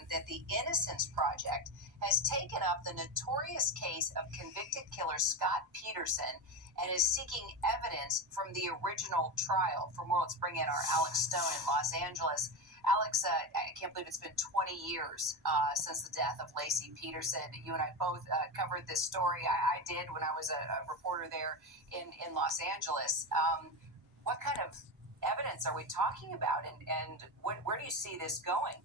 learned that the Innocence Project has taken up the notorious case of convicted killer Scott Peterson and is seeking evidence from the original trial. For more, let's bring in our Alex Stone in Los Angeles. Alex, I can't believe it's been 20 years since the death of Laci Peterson. You and I both covered this story. I did when I was a reporter there in Los Angeles. What kind of evidence are we talking about, and where do you see this going?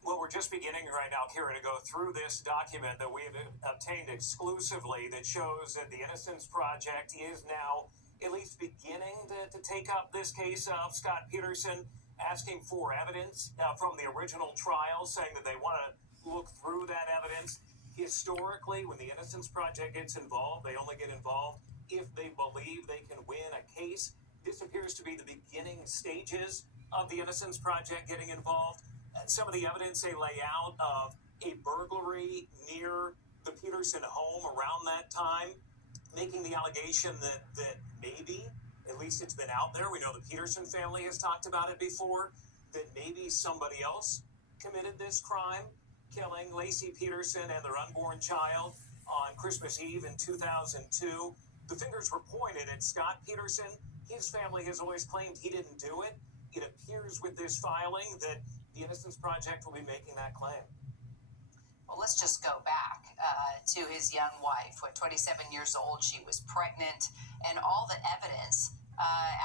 Well, we're just beginning right now, Kira, to go through this document that we have obtained exclusively that shows that the Innocence Project is now at least beginning to take up this case of Scott Peterson, asking for evidence from the original trial, saying that they want to look through that evidence. Historically, when the Innocence Project gets involved, they only get involved if they believe they can win a case. This appears to be the beginning stages of the Innocence Project getting involved. And some of the evidence they lay out of a burglary near the Peterson home around that time, making the allegation that maybe, at least it's been out there, we know the Peterson family has talked about it before, that maybe somebody else committed this crime, killing Laci Peterson and their unborn child on Christmas Eve in 2002. The fingers were pointed at Scott Peterson. His family has always claimed he didn't do it. It appears with this filing that the Innocence Project will be making that claim. Well, let's just go back to his young wife. 27 years old, she was pregnant, and all the evidence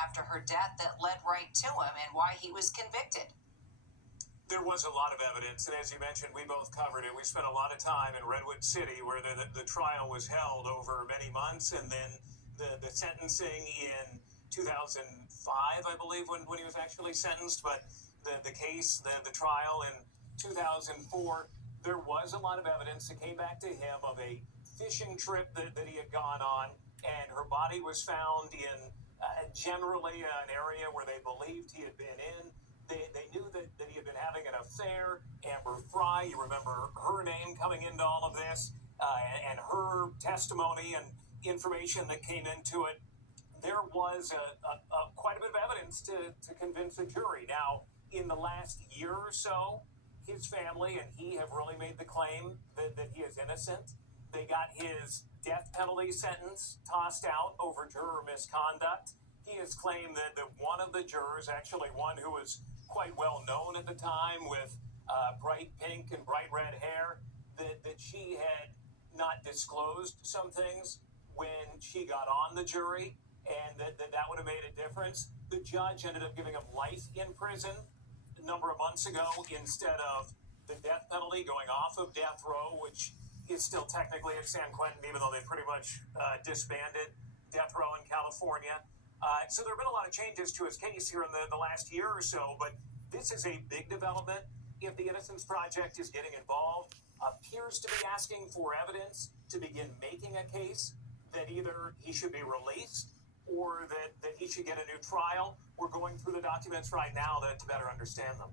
after her death that led right to him and why he was convicted. There was a lot of evidence, and as you mentioned, we both covered it. We spent a lot of time in Redwood City where the trial was held over many months, and then the sentencing in 2005, I believe, when he was actually sentenced. But the case, the trial in 2004, there was a lot of evidence that came back to him of a fishing trip that he had gone on, and her body was found in generally an area where they believed he had been in. They knew that he had been having an affair. Amber Fry, you remember her name coming into all of this, and her testimony and information that came into it. There was quite a bit of evidence to convince a jury. Now, in the last year or so, his family and he have really made the claim that he is innocent. They got his death penalty sentence tossed out over juror misconduct. He has claimed that one of the jurors, actually one who was quite well known at the time with bright pink and bright red hair, that she had not disclosed some things when she got on the jury, and that would have made a difference. The judge ended up giving him life in prison a number of months ago instead of the death penalty, going off of death row, which is still technically at San Quentin, even though they pretty much disbanded death row in California. So there have been a lot of changes to his case here in the last year or so, but this is a big development. If the Innocence Project is getting involved, appears to be asking for evidence to begin making a case that either he should be released or that he should get a new trial. We're going through the documents right now to better understand them.